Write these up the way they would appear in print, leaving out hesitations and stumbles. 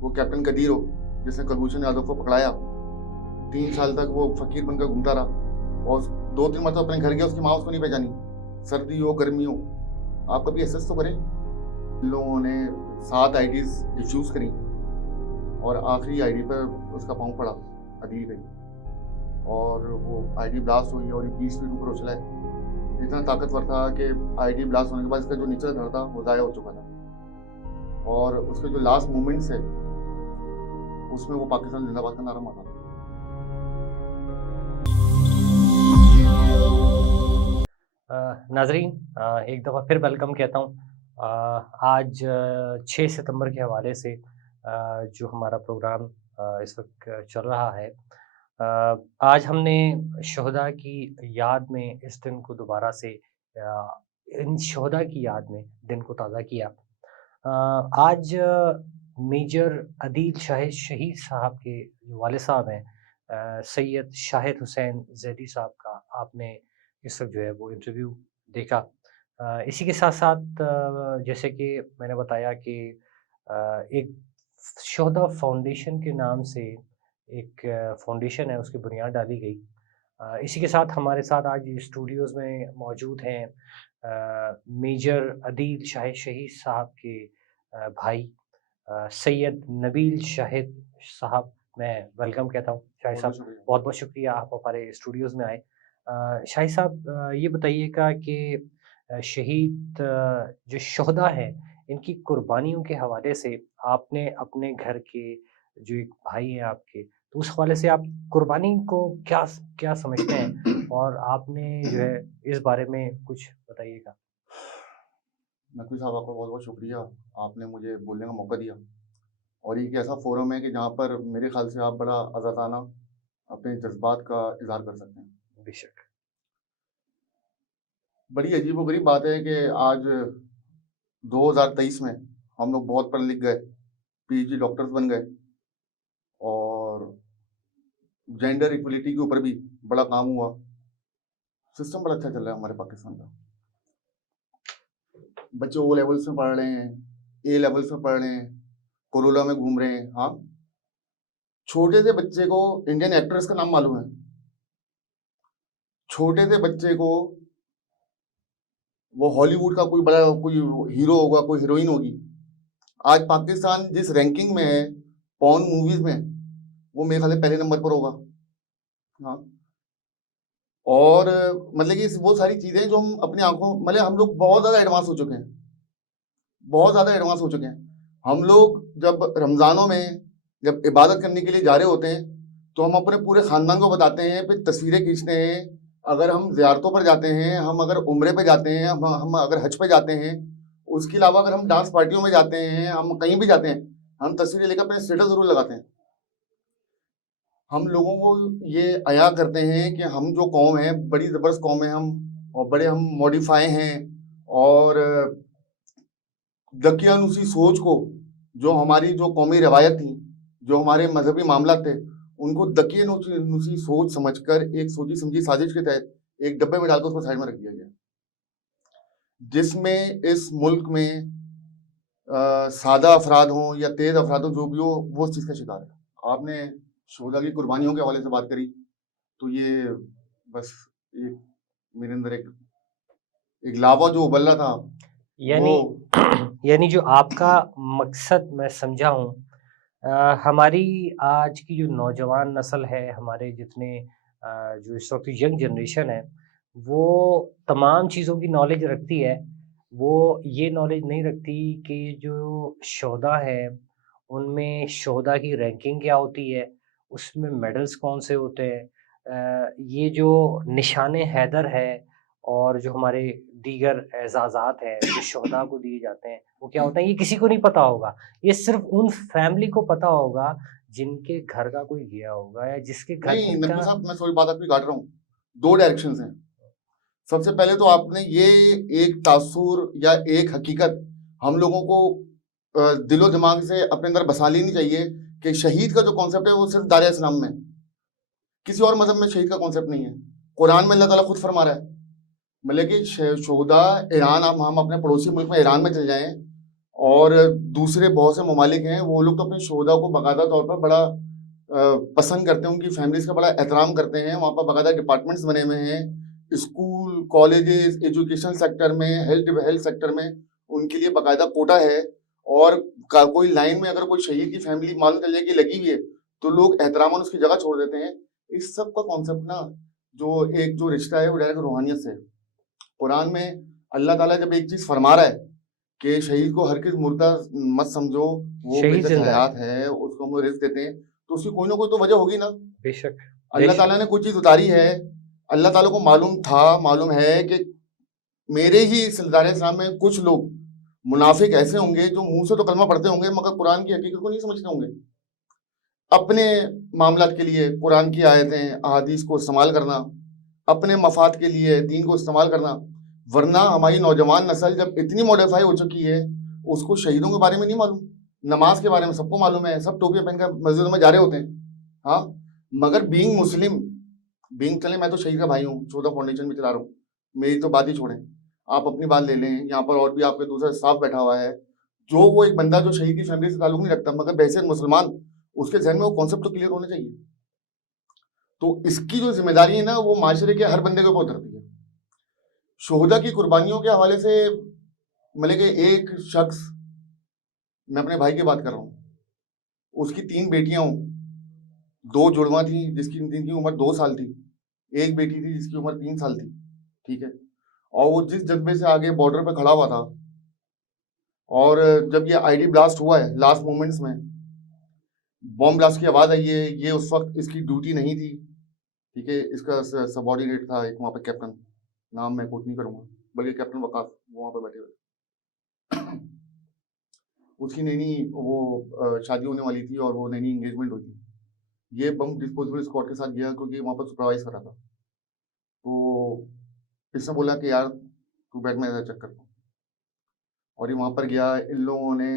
वो कैप्टन कदीर हो जिसने कुलभूषण यादव को पकड़ाया, 3 साल तक वो फकीर बनकर घूमता रहा और 2-3 मतलब अपने घर गया, उसकी माँ उसको नहीं पहचानी, सर्दी हो गर्मी हो। आप कभी एसेस तो करें। इन लोगों ने 7 आईडीज डिफ्यूज करी और आखिरी आईडी पर उसका पाँव पड़ा, अदील गई और वो आईडी ब्लास्ट हुई और ये 20 फीट ऊपर उछला है। इतना ताकतवर था कि आईडी ब्लास्ट होने के बाद इसका जो नीचे घर था वो ज़ाया हो चुका था और उसके जो लास्ट मोमेंट्स है उसमें वो पाकिस्तान जिंदाबाद का नारा मारा। नाजरीन, एक दफ़ा फिर वेलकम कहता हूँ। आज 6 सितंबर के हवाले से जो हमारा प्रोग्राम इस वक्त चल रहा है, आज हमने शहदा की याद में इस दिन को दोबारा से इन शहदा की याद में दिन को ताज़ा किया। आज मेजर अदील शाहिद शहीद साहब के जो वालिद साहब हैं, सैयद शाहिद हुसैन ज़ैदी साहब का आपने इस वक्त जो है वो इंटरव्यू देखा। इसी के साथ साथ जैसे कि मैंने बताया कि एक शोहदा फाउंडेशन के नाम से एक फाउंडेशन है, उसकी बुनियाद डाली गई। इसी के साथ हमारे साथ आज स्टूडियोज़ में मौजूद हैं मेजर अदील शाहिद शहीद साहब के भाई सैयद नबील शाहिद साहब। मैं वेलकम कहता हूँ शाहिद साहब, बहुत बहुत शुक्रिया आप हमारे स्टूडियोज़ में आए। शाहिद साहब, ये बताइएगा कि शहीद जो शोहदा हैं इनकी कुर्बानियों के हवाले से आपने अपने घर के जो एक भाई हैं आपके, तो उस हवाले से आप कुर्बानी को क्या क्या समझते हैं और आपने जो है इस बारे में कुछ बताइएगा। नकवी साहब आपका बहुत बहुत शुक्रिया, आपने मुझे बोलने का मौका दिया और ये एक ऐसा फोरम है कि जहाँ पर मेरे ख्याल से आप बड़ा आज़ादाना अपने जज्बात का इजहार कर सकते हैं। बेशक। बड़ी अजीबोगरीब बात है कि आज 2023 में हम लोग बहुत पढ़ लिख गए, पीएचडी डॉक्टर्स बन गए और जेंडर इक्वलिटी के ऊपर भी बड़ा काम हुआ। सिस्टम बड़ा अच्छा चल रहा है हमारे पाकिस्तान का। बच्चे ओ लेवल्स में पढ़ रहे हैं, ए लेवल्स में पढ़ रहे हैं, कोरोला में घूम रहे हैं। हाँ, छोटे से बच्चे को इंडियन एक्ट्रेस का नाम मालूम है, छोटे से बच्चे को वो हॉलीवुड का कोई बड़ा कोई हीरो होगा, कोई हीरोइन होगी। आज पाकिस्तान जिस रैंकिंग में है पॉर्न मूवीज में, वो मेरे ख्याल से पहले नंबर पर होगा। हाँ, और मतलब कि वो सारी चीजें जो हम अपनी आंखों, मतलब हम लोग बहुत ज्यादा एडवांस हो चुके हैं, बहुत ज्यादा एडवांस हो चुके हैं। हम लोग जब रमजानों में जब इबादत करने के लिए जा रहे होते हैं तो हम अपने पूरे खानदान को बताते हैं, फिर तस्वीरें खींचते हैं। अगर हम ज़ियारतों पर जाते हैं, हम अगर उम्रे पे जाते हैं, हम अगर हज पे जाते हैं, उसके अलावा अगर हम डांस पार्टियों में जाते हैं, हम कहीं भी जाते हैं, हम तस्वीरें लेकर अपने स्टेटस जरूर लगाते हैं। हम लोगों को ये अया करते हैं कि हम जो कौम है बड़ी ज़बरदस्त कौम है हम, और बड़े हम मॉडिफाई हैं और दकियानुसी सोच को, जो हमारी जो कौमी रवायत थी, जो हमारे मजहबी मामला थे, उनको दकियानुसी सोच समझकर एक सोची समझी साजिश के तहत एक डब्बे में डालकर उसको साइड में रख दिया गया, जिसमें इस मुल्क में सादा अफराद हों या तेज अफराद हों, जो भी हो, वो उस चीज़ का शिकार है। आपने शोहदा की कुर्बानियों के हवाले से बात करी, तो ये बस एक मेरे अंदर एक एक लावा जो उबल रहा था वो। यानी यानी जो आपका मकसद मैं समझा हूँ, हमारी आज की जो नौजवान नस्ल है, हमारे जितने जो इस वक्त यंग जनरेशन है, वो तमाम चीज़ों की नॉलेज रखती है। वो ये नॉलेज नहीं रखती कि जो शोधा है उनमें शोधा की रैंकिंग क्या होती है, उसमें मेडल्स कौन से होते हैं। ये जो निशान हैदर है और जो हमारे दीगर एज़ाज़ात हैं जो शोहदा को दिए जाते हैं, वो क्या होता है ये किसी को नहीं पता होगा। ये सिर्फ़ उन फैमिली को पता होगा जिनके घर का कोई गया होगा या जिसके घर नहीं का। नकवी साहब, मैं सॉरी बात आपकी काट रहा हूँ। दो डायरेक्शंस हैं। सबसे पहले तो आपने ये एक तासुर या एक हकीकत हम लोगों को दिलो दिमाग से अपने अंदर बसा लेनी चाहिए कि शहीद का जो कॉन्सेप्ट है वो सिर्फ दायरा इस्लाम में, किसी और मजहब में शहीद का कॉन्सेप्ट नहीं है। कुरान में अल्लाह ताला खुद फरमा रहा है, मतलब कि शोहदा ईरान, हम अपने पड़ोसी मुल्क में ईरान में चले जाएं और दूसरे बहुत से ममालिक हैं, वो लोग तो अपने शोहदा को बाकायदा तौर पर बड़ा पसंद करते हैं, उनकी फैमिलीज का बड़ा एहतराम करते हैं। वहाँ पर बाकायदा डिपार्टमेंट्स बने हुए हैं, स्कूल, कॉलेजेस, एजुकेशन सेक्टर में, हेल्थ सेक्टर में उनके लिए बाकायदा कोटा है। और कोई लाइन में अगर कोई शहीद की फैमिली मालूम चल जाए कि लगी हुई है, तो लोग एहतरामन उसकी जगह छोड़ देते हैं। इस सब का कॉन्सेप्ट ना, जो रिश्ता है वो डायरेक्ट रूहानियत से है। कुरान में अल्लाह ताला जब एक चीज फरमा रहा है कि शहीद को हर किस मुर्दा मत समझो, वो शहीद बेइज्जत जिंदा है। हयात है, उसको हम रिस्क देते हैं, तो उसकी कोई ना कोई तो वजह होगी ना। बेशक। अल्लाह बेशक। ताला ने कोई चीज उतारी है, अल्लाह ताला को मालूम था, मालूम है कि मेरे ही सिलसिले इस्लाम में कुछ लोग मुनाफिक ऐसे होंगे जो मुंह से तो कलमा पढ़ते होंगे मगर कुरान की हकीकत को नहीं समझते होंगे। अपने मामलात के लिए कुरान की आयतें, अहादीस को इस्तेमाल करना, अपने मफाद के लिए दीन को इस्तेमाल करना। वरना हमारी नौजवान नस्ल जब इतनी मॉडिफाई हो चुकी है, उसको शहीदों के बारे में नहीं मालूम, नमाज के बारे में सबको मालूम है, सब टोपियां पहनकर मस्जिदों में जा रहे होते हैं। हाँ, मगर बीइंग मुस्लिम, बीइंग, चले मैं तो शहीद का भाई हूँ, चौदह फाउंडेशन में चला रहा हूँ, मेरी तो बात ही छोड़ें, आप अपनी बात ले लें, यहाँ पर और भी आपके दूसरा स्टाफ बैठा हुआ है, जो वो एक बंदा जो शहीद की फैमिली से ताल्लुक नहीं रखता, मगर बहसीत मुसलमान उसके जहन में वो कॉन्सेप्ट तो क्लियर होना चाहिए। तो इसकी जो जिम्मेदारी है ना, वो माशरे के हर बंदे के ऊपर उतरती है। शोहदा की कुर्बानियों के हवाले से मतलब कि एक शख्स, मैं अपने भाई की बात कर रहा हूँ, उसकी 3 बेटियां हों, 2 जुड़वा थी जिनकी उम्र 2 साल थी, एक बेटी थी जिसकी उम्र 3 साल थी, ठीक है। और वो जिस जज्बे से आगे बॉर्डर पे खड़ा हुआ था, और जब ये आईडी ब्लास्ट हुआ है लास्ट मोमेंट्स में, बॉम्ब ब्लास्ट की आवाज आई है, ये उस वक्त इसकी ड्यूटी नहीं थी, ठीक है। इसका सबॉर्डिनेट था एक वहाँ पे कैप्टन, नाम मैं कोट नहीं करूंगा, बल्कि कैप्टन वकास, वो वहाँ पे बैठे हुए। उसकी नैनी वो शादी होने वाली थी और वो नैनी एंगेजमेंट हुई थी। ये बम डिस्पोजेबल स्क्वाड के साथ गया क्योंकि वहाँ पर सुपरवाइज कर रहा था। तो इसने बोला कि यार तू बैठ, मैं चेक करता हूँ। और ये वहाँ पर गया, इन लोगों ने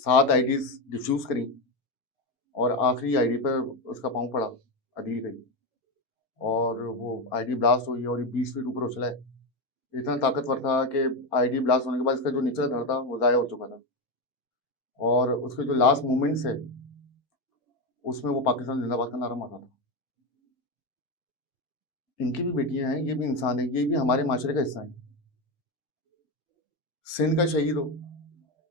7 आईडीज डिफ्यूज करी, और आखिरी आईडी पर उसका पाँव पड़ा, अदील गई, और वो आईडी ब्लास्ट हुई और ये 20 फीट ऊपर उछला है। इतना ताकतवर था कि आईडी ब्लास्ट होने के बाद इसका जो निचला धड़ था वो ज़ाया हो चुका था, और उसके जो लास्ट मोमेंट्स है उसमें वो पाकिस्तान जिंदाबाद का नारा मारा था। इनकी भी बेटियां हैं, ये भी इंसान है, ये भी हमारे माशरे का हिस्सा है। सिंध का शहीद हो,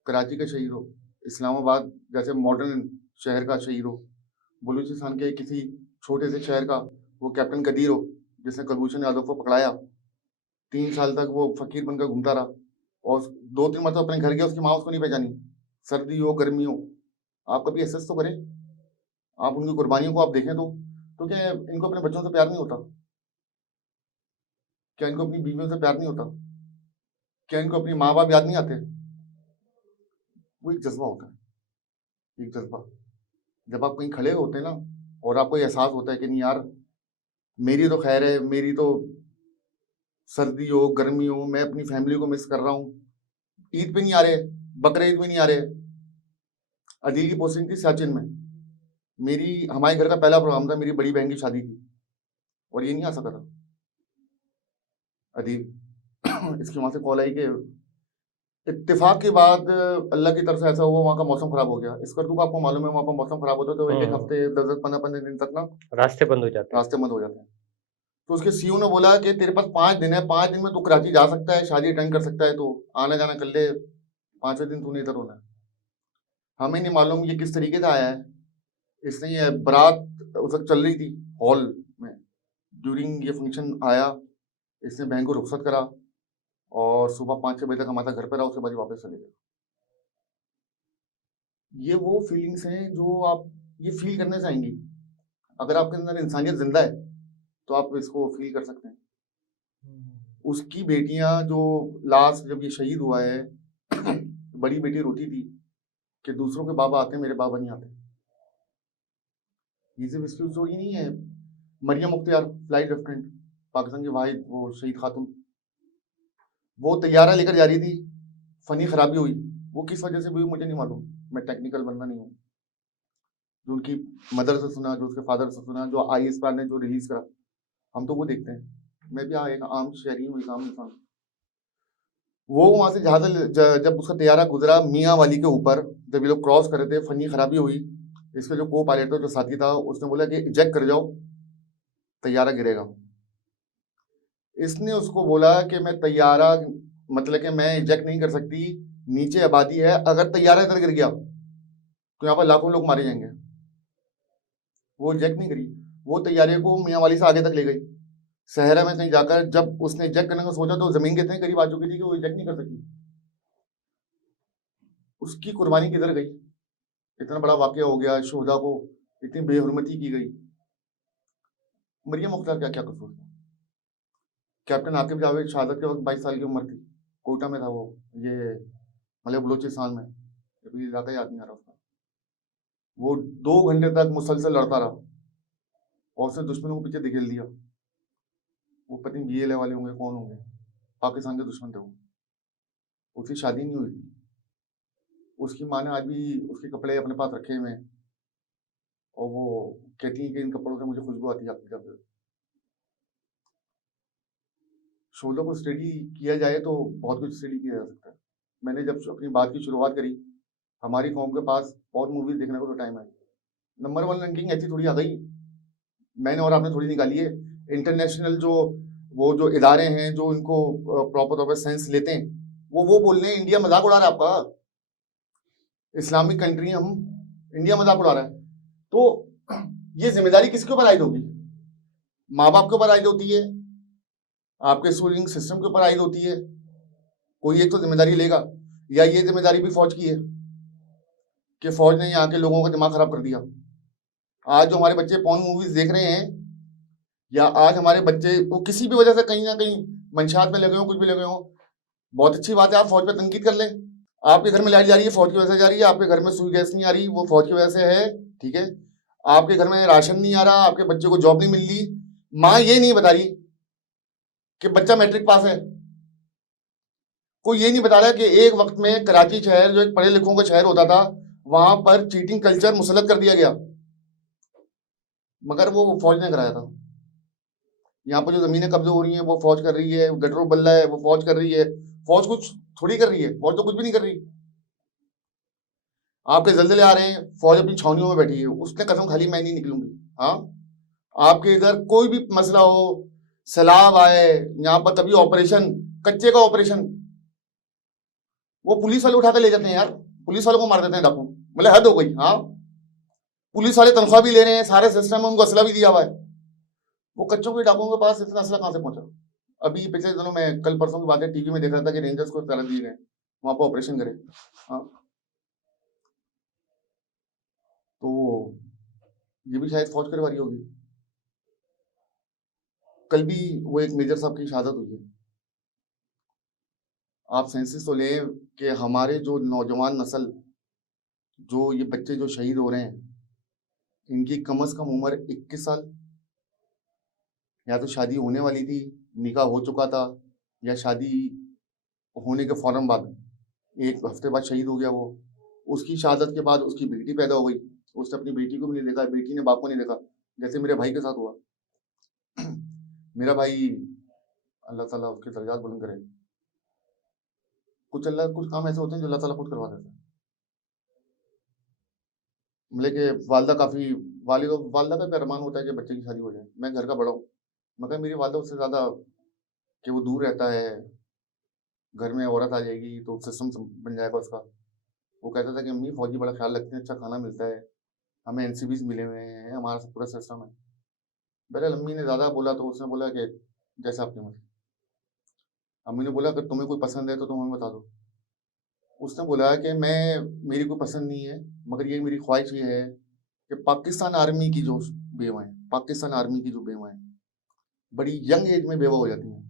कराची का शहीद हो, इस्लामाबाद जैसे मॉडर्न शहर का शहीद हो, बलूचिस्तान के किसी छोटे से शहर का वो कैप्टन कदीर हो जिसने कुलभूषण यादव को पकड़ाया, 3 साल तक वो फकीर बनकर घूमता रहा, और 2-3 मतलब अपने घर गया, उसकी माँ उसको नहीं पहचानी, सर्दी हो गर्मी हो। आप कभी एहसास तो करें, आप उनकी कुर्बानियों को आप देखें तो क्या इनको अपने बच्चों से प्यार नहीं होता? क्या इनको अपनी बीवियों से प्यार नहीं होता? क्या इनको अपनी माँ बाप याद नहीं आते? वो एक जज्बा होता है, एक जज्बा। जब आप कहीं खड़े होते हैं ना, और आपको ये एहसास होता है कि नहीं यार, मेरी तो खैर है, मेरी तो सर्दी हो गर्मी हो, मैं अपनी फैमिली को मिस कर रहा हूँ, ईद पे नहीं आ रहे, बकरे ईद में नहीं आ रहे। अदील की पोस्टिंग थी सियाचिन में, मेरी हमारे घर का पहला प्रोग्राम था, मेरी बड़ी बहन की शादी थी, और ये नहीं आ सका था अदील। इसकी वहां से कॉल आई कि इत्तेफाक के बाद अल्लाह की तरफ से ऐसा हुआ, वहाँ का मौसम खराब हो गया। इस कर को आपको मालूम है वहाँ पर मौसम खराब होता है तो एक एक हम्म। हफ्ते 10-15 दिन तक ना रास्ते बंद हो जाते हैं। रास्ते बंद हो जाते हैं। तो उसके सीईओ ने बोला कि तेरे पास 5 दिन है, 5 दिन में तू कराची जा सकता है, शादी अटेंड कर सकता है, तो आना जाना कर ले, 5वें दिन तूने इधर होना है। हमें नहीं मालूम ये किस तरीके से आया है। इसने ये बारात उस वक्त चल रही थी हॉल में, ड्यूरिंग ये फंक्शन आया, इसने बहन को रुखसत करा, और सुबह 5-6 बजे तक हमारे घर पर रहा, उसके बाद ये वापस चले गए। ये वो फीलिंग्स हैं जो आप ये फील करना चाहेंगी। अगर आपके अंदर इंसानियत जिंदा है तो आप इसको फील कर सकते हैं। उसकी बेटियां जो लास्ट जब ये शहीद हुआ है, बड़ी बेटी रोती थी कि दूसरों के बाबा आते हैं, मेरे बाबा नहीं आते। ये सिर्फ इसकी स्टोरी नहीं है। मरियम मुख्तियार, फ्लाइट लेफ्टिनेंट, पाकिस्तान की वाहिद वो शहीद खातून, वो तैयारा लेकर जा रही थी, फनी खराबी हुई, वो किस वजह से हुई मुझे नहीं मालूम, मैं टेक्निकल बंदा नहीं हूँ। जो उनकी मदर से सुना, जो उसके फादर से सुना, जो आई एस ने जो रिलीज करा, हम तो वो देखते हैं। मैं भी एक आम शहरी हूँ, एक आम इंसान। वो वहां से जब उसका तैयारा गुजरा मियाँ वाली के ऊपर, जब ये लोग क्रॉस कर रहे थे, फनी खराबी हुई। इसके जो को पायलट था, जो साथी था, उसने बोला कि इजेक्ट कर जाओ, तैयारा गिरेगा। इसने उसको बोला कि मैं तैयारा, मतलब कि मैं इजेक्ट नहीं कर सकती, नीचे आबादी है, अगर तैयारा इधर गिर गया तो यहाँ पर लाखों लोग मारे जाएंगे। वो इजेक्ट नहीं करी, वो तैयारे को मियाँ वाली से आगे तक ले गई। सहरा में कहीं जाकर जब उसने इजेक्ट करने का सोचा तो जमीन के इतने करीब आ चुकी थी कि वो इजेक्ट नहीं कर सकी। उसकी कुर्बानी किधर गई? इतना बड़ा वाकया हो गया, शोहदा को इतनी बेहुरमती की गई। मरियम मुख्तार क्या क्या कसूर था? कैप्टन आकिब जावेद शहादत के वक्त 22 साल की उम्र थी, कोटा में था वो, ये मतलब बलूचिस्तान में, अभी इलाका याद नहीं आ रहा उसका। वो 2 घंटे तक मुसलसल लड़ता रहा और उसने दुश्मनों को पीछे धकेल दिया। वो पता नहीं BLA वाले होंगे, कौन होंगे, पाकिस्तान के दुश्मन थे वो। उसकी शादी नहीं हुई थी। उसकी माँ ने आज भी उसके कपड़े अपने पास रखे हुए हैं, और वो कहती है कि इन कपड़ों से मुझे खुशबू आती है आपकी तरफ से। शोलों को स्टडी किया जाए तो बहुत कुछ स्टडी किया जा सकता है। मैंने जब अपनी बात की शुरुआत करी, हमारी कौम के पास और मूवीज देखने को तो टाइम है। नंबर 1 रैंकिंग ऐसी थोड़ी आ गई, मैंने और आपने थोड़ी निकाली है। इंटरनेशनल जो वो जो इदारे हैं जो इनको प्रॉपर तौर पर सेंस लेते हैं, वो बोल रहे हैं इंडिया मजाक उड़ा रहा है आपका, इस्लामिक कंट्री हम, इंडिया मजाक उड़ा रहा है। तो ये जिम्मेदारी किसके ऊपर आयद होगी? माँ बाप के ऊपर आयद होती है, आपके स्कूलिंग सिस्टम के ऊपर आयद होती है। कोई एक तो जिम्मेदारी लेगा, या ये जिम्मेदारी भी फौज की है कि फौज ने यहाँ के लोगों का दिमाग खराब कर दिया। आज जो हमारे बच्चे पॉर्न मूवीज देख रहे हैं, या आज हमारे बच्चे वो किसी भी वजह से कहीं ना कहीं मंशात में लगे हो, कुछ भी लगे हो, बहुत अच्छी बात है, आप फौज पर तनकीद कर लें। आपके घर में लाइट जा रही है, फौज की वजह से जा रही है। आपके घर में सुई गैस नहीं आ रही, वो फौज की वजह से है, ठीक है। आपके घर में राशन नहीं आ रहा, आपके बच्चे को जॉब नहीं मिल रही, माँ ये नहीं बता रही कि बच्चा मैट्रिक पास है। कोई ये नहीं बता रहा कि एक वक्त में कराची शहर, जो एक पढ़े लिखों का शहर होता था, वहां पर चीटिंग कल्चर मुसलत कर दिया गया, मगर वो फौज ने कराया था। यहाँ पर जो जमीनें कब्जे हो रही हैं वो फौज कर रही है, गटरो बल्ला है वो फौज कर रही है। फौज कुछ थोड़ी कर रही है, फौज तो कुछ भी नहीं कर रही। आपके जल्जले आ रहे हैं, फौज अपनी छावनियों में बैठी है, उसने कसम खाली मैं नहीं निकलूंगी। हाँ, आपके इधर कोई भी मसला हो, सैलाब आए, यहाँ पर कभी ऑपरेशन, कच्चे का ऑपरेशन, वो पुलिस वाले उठाकर ले जाते हैं यार, पुलिस वालों को मार देते हैं डाकू। मतलब हद हो गई। हाँ, पुलिस वाले तनख्वाह भी ले रहे हैं, सारे सिस्टम में उनको असला भी दिया हुआ है, वो कच्चों के डाकुओं के पास इतना असला कहाँ से पहुंचा? अभी पिछले दिनों में, कल परसों की बात है, टीवी में देख रहा था कि रेंजर्स को तलब दिए गए वहां पर ऑपरेशन करे। हाँ, तो ये भी शायद फौज करवा रही होगी। कल भी वो एक मेजर साहब की शहादत हुई है। आप सेंसिस तो लें कि हमारे जो नौजवान नस्ल, जो ये बच्चे जो शहीद हो रहे हैं, इनकी कम से कम उम्र 21 साल, या तो शादी होने वाली थी, निकाह हो चुका था, या शादी होने के फौरन बाद 1 हफ्ते बाद शहीद हो गया वो। उसकी शहादत के बाद उसकी बेटी पैदा हो गई, उसने अपनी बेटी को भी नहीं देखा, बेटी ने बाप को नहीं देखा, जैसे मेरे भाई के साथ हुआ। मेरा भाई, अल्लाह ताला उसके दर्जात बुलंद करे, कुछ काम ऐसे होते हैं जो अल्लाह ताला खुद करवा देता है। मतलब कि वालिदा का भी अरमान होता है कि बच्चे की शादी हो जाए। मैं घर का बड़ा हूँ, मगर मेरी वालिदा उससे ज़्यादा कि वो दूर रहता है, घर में औरत आ जाएगी तो सिस्टम बन जाएगा उसका। वो कहता था कि अम्मी फौजी बड़ा ख्याल रखते हैं, अच्छा खाना मिलता है, हमें NCBs मिले हुए हैं, हमारा सब पूरा सिस्टम है। पहले अम्मी ने ज़्यादा बोला तो उसने बोला कि जैसा आपकी मर्जी। अम्मी ने बोला अगर तुम्हें कोई पसंद है तो तुम हमें बता दो। उसने बोला कि मेरी कोई पसंद नहीं है, मगर ये मेरी ख्वाहिश ये है कि पाकिस्तान आर्मी की जो बेवाएं, पाकिस्तान आर्मी की जो बेवाएं बड़ी यंग एज में बेवा हो जाती हैं,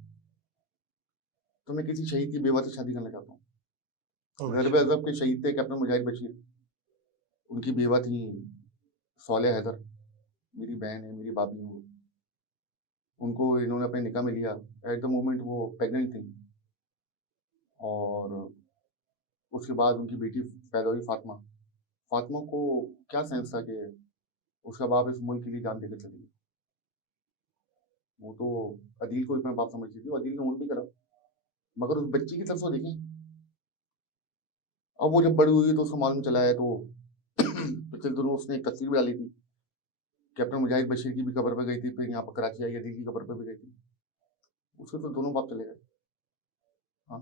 तो मैं किसी शहीद की बेवा से शादी करना चाहता हूँ। ग़ज़ब-ए अज़ब के शहीद थे कैप्टन मुजाहिद बशीर, उनकी बेवा थी सौले हैदर, मेरी बहन है, मेरी भाभी है वो। उनको इन्होंने अपने निकाह में लिया, एट द मोमेंट वो प्रेग्नेंट थी, और उसके बाद उनकी बेटी पैदा हुई फातिमा। फातिमा को क्या सेंस था कि उसका बाप इस मुल्क के लिए जान देकर चली गई। वो तो अदील को इतना बाप समझती थी, अदील ने ओन भी करा मगर उस बच्ची की तरफ से देखें। अब वो जब बड़ी हुई तो उसको मालूम चला है, तो पिछले दिनों उसने एक तस्वीर भी डाली थी, कैप्टन मुजाहिद बशीर की भी कब्र पे गई थी, फिर यहाँ पर कराची आई अदील की कब्र पे भी गई थी। उसके तो दोनों बाप चले गए। हाँ,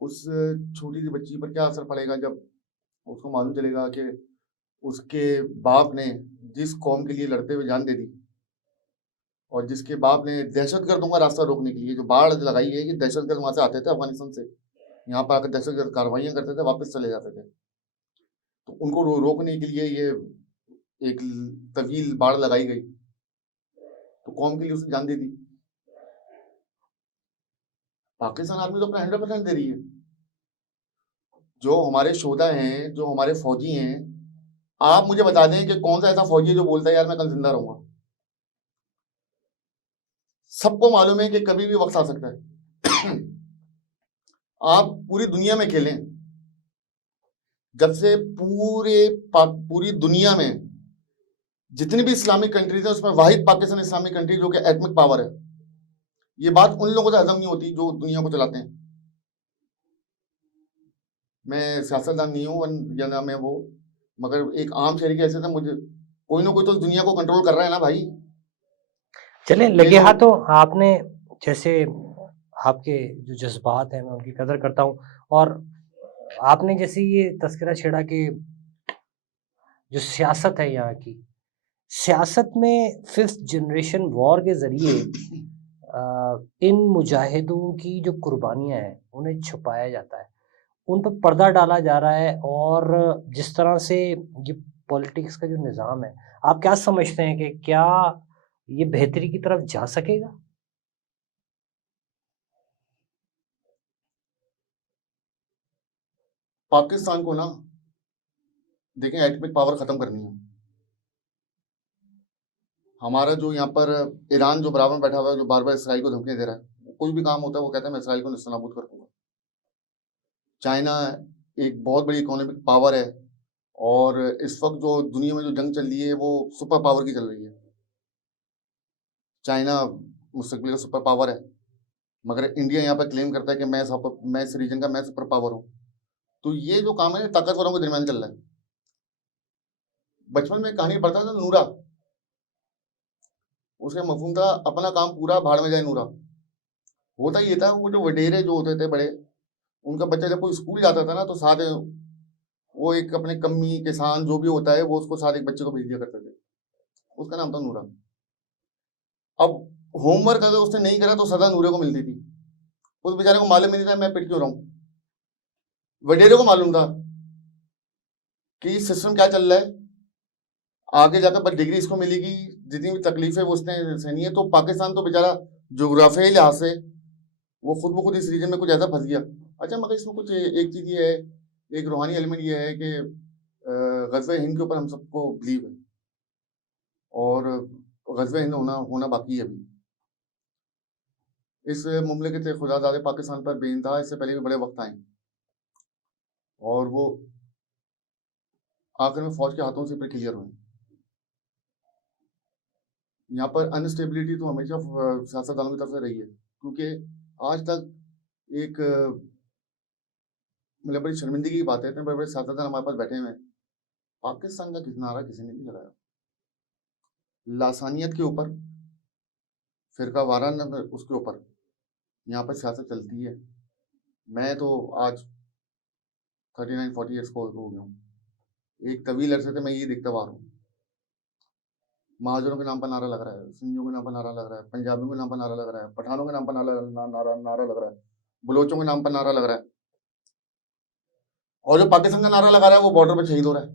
उस छोटी सी बच्ची पर क्या असर पड़ेगा जब उसको मालूम चलेगा कि उसके बाप ने जिस कौम के लिए लड़ते हुए जान दे दी, और जिसके बाप ने दहशतगर्दों का रास्ता रोकने के लिए जो बाढ़ लगाई है, कि दहशतगर्द वहां से आते थे अफगानिस्तान से, यहाँ पर आकर दहशतगर्द कार्रवाइयां करते थे, वापस चले जाते थे, तो उनको रोकने के लिए ये एक तवील बाढ़ लगाई गई, तो कौम के लिए उसने जान दे दी। पाकिस्तान आर्मी तो अपना 100% दे रही है। जो हमारे शोधा हैं, जो हमारे फौजी हैं, आप मुझे बता दें कि कौन सा ऐसा फौजी है जो बोलता है यार मैं कल जिंदा रहूंगा। सबको मालूम है कि कभी भी वक्त आ सकता है। आप पूरी दुनिया में खेलें, जब से पूरी दुनिया में जितनी भी इस्लामिक कंट्रीज है उसमें वाहिद पाकिस्तान इस्लामिक कंट्री जो कि एटमिक पावर है। ये बात उन लोगों से हजम नहीं होती जो दुनिया को चलाते हैं। मैं सियासतदान नहीं हूँ या ना मैं वो, मगर एक आम शहरी की हैसियत से मुझे कोई ना कोई तो दुनिया को कंट्रोल कर रहा है ना भाई। चलें, ये लगे जो हाथों आपने, जैसे आपके जो जज्बात हैं मैं उनकी कदर करता हूँ, और आपने जैसे ये तस्करा छेड़ा कि जो सियासत है यहाँ की, सियासत में 5th जनरेशन वॉर के ज़रिए इन मुजाहिदों की जो कुर्बानियाँ हैं उन्हें छुपाया जाता है, उन पर पर्दा डाला जा रहा है, और जिस तरह से ये पॉलिटिक्स का जो निज़ाम है, आप क्या समझते हैं कि क्या ये बेहतरी की तरफ जा सकेगा? पाकिस्तान को ना, देखें, एटमिक पावर खत्म करनी है। हमारा जो यहाँ पर ईरान जो बराबर में बैठा हुआ है, जो बार बार इसराइल को धमकियां दे रहा है, कोई भी काम होता है वो कहता है मैं इसराइल को नेस्तनाबूद कर दूंगा। चाइना एक बहुत बड़ी इकोनॉमिक पावर है, और इस वक्त जो दुनिया में जो जंग चल रही है वो सुपर पावर की चल रही है। चाइना मुस्तकबिल का सुपर पावर है, मगर इंडिया यहाँ पर क्लेम करता है कि मैं इस रीजन का मैं सुपर पावर हूँ। तो ये जो काम है ताकतवरों के दरमियान चल रहा है। बचपन में कहानी पढ़ता था नूरा, उसका मफहूम था अपना काम पूरा भाड़ में जाए नूरा। होता ये था, वो जो वडेरे जो होते थे बड़े, उनका बच्चा जब कोई स्कूल जाता था ना तो साथ वो एक अपने कम्मी किसान जो भी होता है वो उसको साथ एक बच्चे को भेज दिया करते थे। उसका नाम था नूरा। अब होमवर्क अगर उसने नहीं करा तो सदा नूरे को मिलती थी। उस बेचारे को मालूम ही नहीं था मैं पिट क्यों रहा हूँ। वडेरे को मालूम था कि सिस्टम क्या चल रहा है, आगे जाकर बस डिग्री इसको मिलेगी, जितनी भी तकलीफें वो उसने सहनी है। तो पाकिस्तान तो बेचारा जोग्राफियाई लिहाज से वो खुद ब खुद इस रीजन में कुछ ऐसा फंस गया। अच्छा, मगर इसमें कुछ एक चीज़ ये है, एक रूहानी एलिमेंट ये है कि ग़ज़वे हिंद के ऊपर हम सबको बिलीव है, और ग़ज़वे हिंद होना बाकी है अभी। इस मुमलिकत खुदाज़ाद पाकिस्तान पर बेइंतहा इससे पहले भी बड़े वक्त आए, और वो आखिर में फौज के हाथों से फिर क्लियर हुए। यहाँ पर अनस्टेबिलिटी तो हमेशा सियासतदानों की तरफ से रही है, क्योंकि आज तक एक मतलब बड़ी शर्मिंदगी की बात है, इतने बड़े बड़े सियासतदान हमारे पास बैठे हुए हैं, पाकिस्तान का कितना नारा किसी ने नहीं लगाया। लासानियत के ऊपर, फिरका वाराना उसके ऊपर यहाँ पर सियासत चलती है। मैं तो आज 39-40 ईयर्स को हो गया हूँ। एक तवील अरसे से मैं ये देखता हुआ आ रहा हूँ, महाजरों के नाम पर नारा लग रहा है, सिंधियों के नाम पर नारा लग रहा है, पंजाबियों के नाम पर नारा लग रहा है, पठानों के नाम पर नारा लग रहा है, बलोचों के नाम पर नारा लग रहा है, और जो पाकिस्तान का नारा लगा रहा है वो बॉर्डर पर शहीद हो रहा है।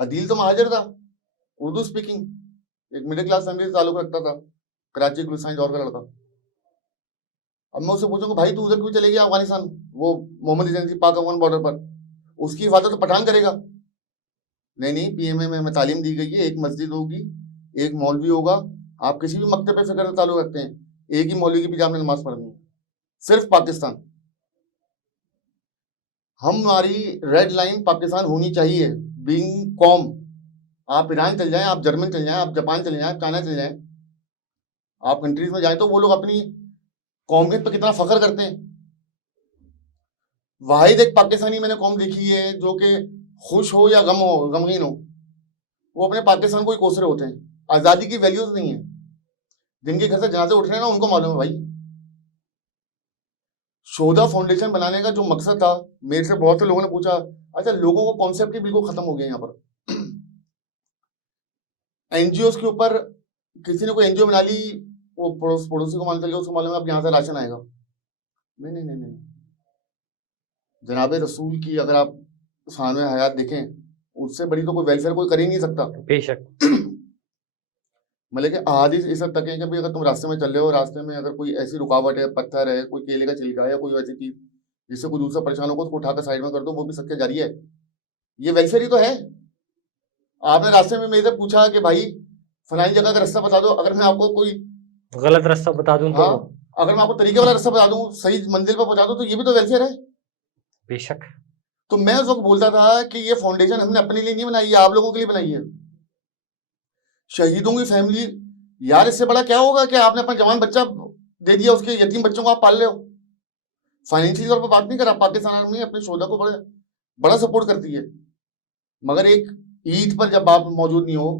अदील तो महाजर था, उर्दू स्पीकिंग, एक मिडिल क्लास फैमिली से ताल्लुक रखता था, कराची गुलिस्तान जौहर का लड़का। अब मैं उससे पूछूंगा भाई तू उधर क्यों चले गया अफगानिस्तान, वो मोहम्मद एजेंसी पाक अफगान बॉर्डर पर, उसकी हिफाजत तो पठान करेगा। नहीं नहीं, पीएमए में तालीम दी गई है, एक मस्जिद होगी, एक मौलवी होगा। आप किसी भी मकतब पे फिक्र ताल्लुक रखते हैं, एक ही मौलवी की पीछे आपने नमाज पढ़नी है। सिर्फ पाकिस्तान, हमारी रेड लाइन पाकिस्तान होनी चाहिए। बीइंग कॉम, आप ईरान चल जाएं, आप जर्मन चल जाएं, आप जापान चल जाएं, आप चाइना चल जाएं, आप कंट्रीज में जाएं, तो वो लोग अपनी कौमियत पर कितना फख्र करते हैं। वाहिद एक पाकिस्तानी मैंने कौम देखी है जो कि खुश हो या गमगीन हो, वो अपने पाकिस्तान को ही कोस रहे होते हैं। आज़ादी की वैल्यूज नहीं है। जिनके घर से जनाजे उठ रहे हैं ना, उनको मालूम है भाई। शोधा फाउंडेशन बनाने का जो मकसद था, मेरे से बहुत से लोगों ने पूछा, अच्छा लोगों को कॉन्सेप्ट ही बिल्कुल खत्म हो गया यहाँ पर। एनजीओ के ऊपर किसी ने कोई एनजीओ बना ली, वो पड़ोसी को मालूम चल गया, उसको मालूम है अब यहाँ से राशन आएगा। नहीं नहीं नहीं नहीं, जनाब रसूल की अगर आप शान हयात देखें, उससे बड़ी तो कोई वेलफेयर कोई कर ही नहीं सकता। बेशक। मतलब कि अहादीस इस हद तक है कि भाई अगर तुम रास्ते में चल रहे हो, रास्ते में अगर कोई ऐसी रुकावट है, पत्थर है, कोई केले का छिलका है या कोई वैसी चीज जिससे कोई दूसरा परेशान होगा, उसको उठाकर साइड में कर दो, वो भी सदका जारी है। ये वेलफेयर ही तो है। आपने रास्ते में मेरे से पूछा कि भाई फलानी जगह का रास्ता बता दो, अगर मैं आपको कोई गलत रास्ता बता दूं तो हाँ, अगर मैं आपको तरीके वाला रास्ता बता दूं, सही मंजिल पर पहुंचा दूं, तो ये भी तो वेलफेयर है। बेशक। तो मैं उस वक्त बोलता था कि ये फाउंडेशन हमने अपने लिए नहीं बनाई है, आप लोगों के लिए बनाई है। शहीदों की फैमिली, यार इससे बड़ा क्या होगा कि आपने अपना जवान बच्चा दे दिया, उसके यतीम बच्चों को आप पाल रहे हो। फाइनेंशियली तौर पर बात नहीं कर रहा, पाकिस्तान आर्मी अपने शोधा को बड़ा सपोर्ट करती है। मगर एक ईद पर जब बाप मौजूद नहीं हो,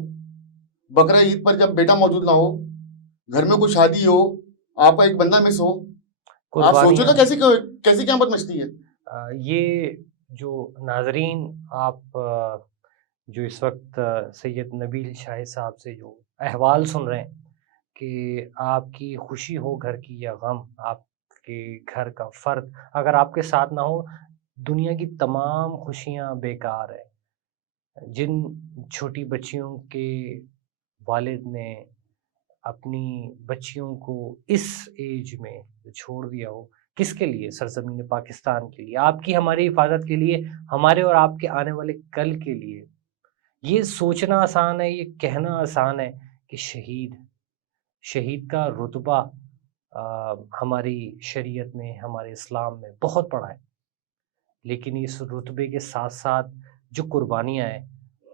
बकरा ईद पर जब बेटा मौजूद ना हो, घर में कोई शादी हो, आपका एक बंदा मिस हो, आप सोचो तो कुर्बानियाँ। कैसी क़यामत मचती है। ये जो नाजरीन, आप जो इस वक्त सैयद नबील शाहिद साहब से जो अहवाल सुन रहे हैं कि आपकी खुशी हो घर की या गम, आपके घर का फ़र्द अगर आपके साथ ना हो, दुनिया की तमाम खुशियाँ बेकार है। जिन छोटी बच्चियों के वालिद ने अपनी बच्चियों को इस एज में छोड़ दिया हो, किसके लिए? सरज़मीन पाकिस्तान के लिए, आपकी हमारी हिफ़ाज़त के लिए, हमारे और आपके आने वाले कल के लिए। ये सोचना आसान है, ये कहना आसान है कि शहीद का रुतबा हमारी शरीयत में, हमारे इस्लाम में बहुत बड़ा है। लेकिन इस रुतबे के साथ-साथ जो कुर्बानियाँ हैं,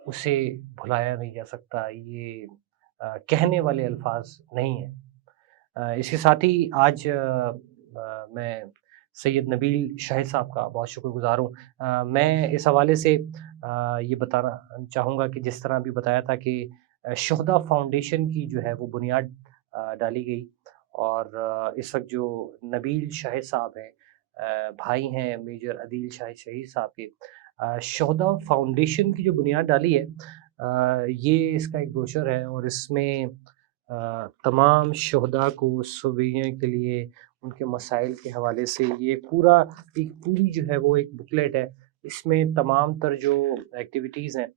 उसे भुलाया नहीं जा सकता। ये कहने वाले अल्फ़ाज़ नहीं हैं। इसके साथ ही आज मैं सैयद नबील शाहिद साहब का बहुत शुक्रगुज़ार हूँ। मैं इस हवाले से ये बताना चाहूँगा कि जिस तरह अभी बताया था कि शुहदा फाउंडेशन की जो है वो बुनियाद डाली गई, और इस वक़्त जो नबील शाहिद साहब हैं, भाई हैं मेजर अदील शाहिद शहीद साहब के, शुहदा फाउंडेशन की जो बुनियाद डाली है, ये इसका एक ब्रोशर है, और इसमें तमाम शुहदा को सुविधा के लिए उनके मसाइल के हवाले से ये पूरा एक पूरी जो है वो एक बुकलेट है। इसमें तमाम तर जो एक्टिविटीज़ हैं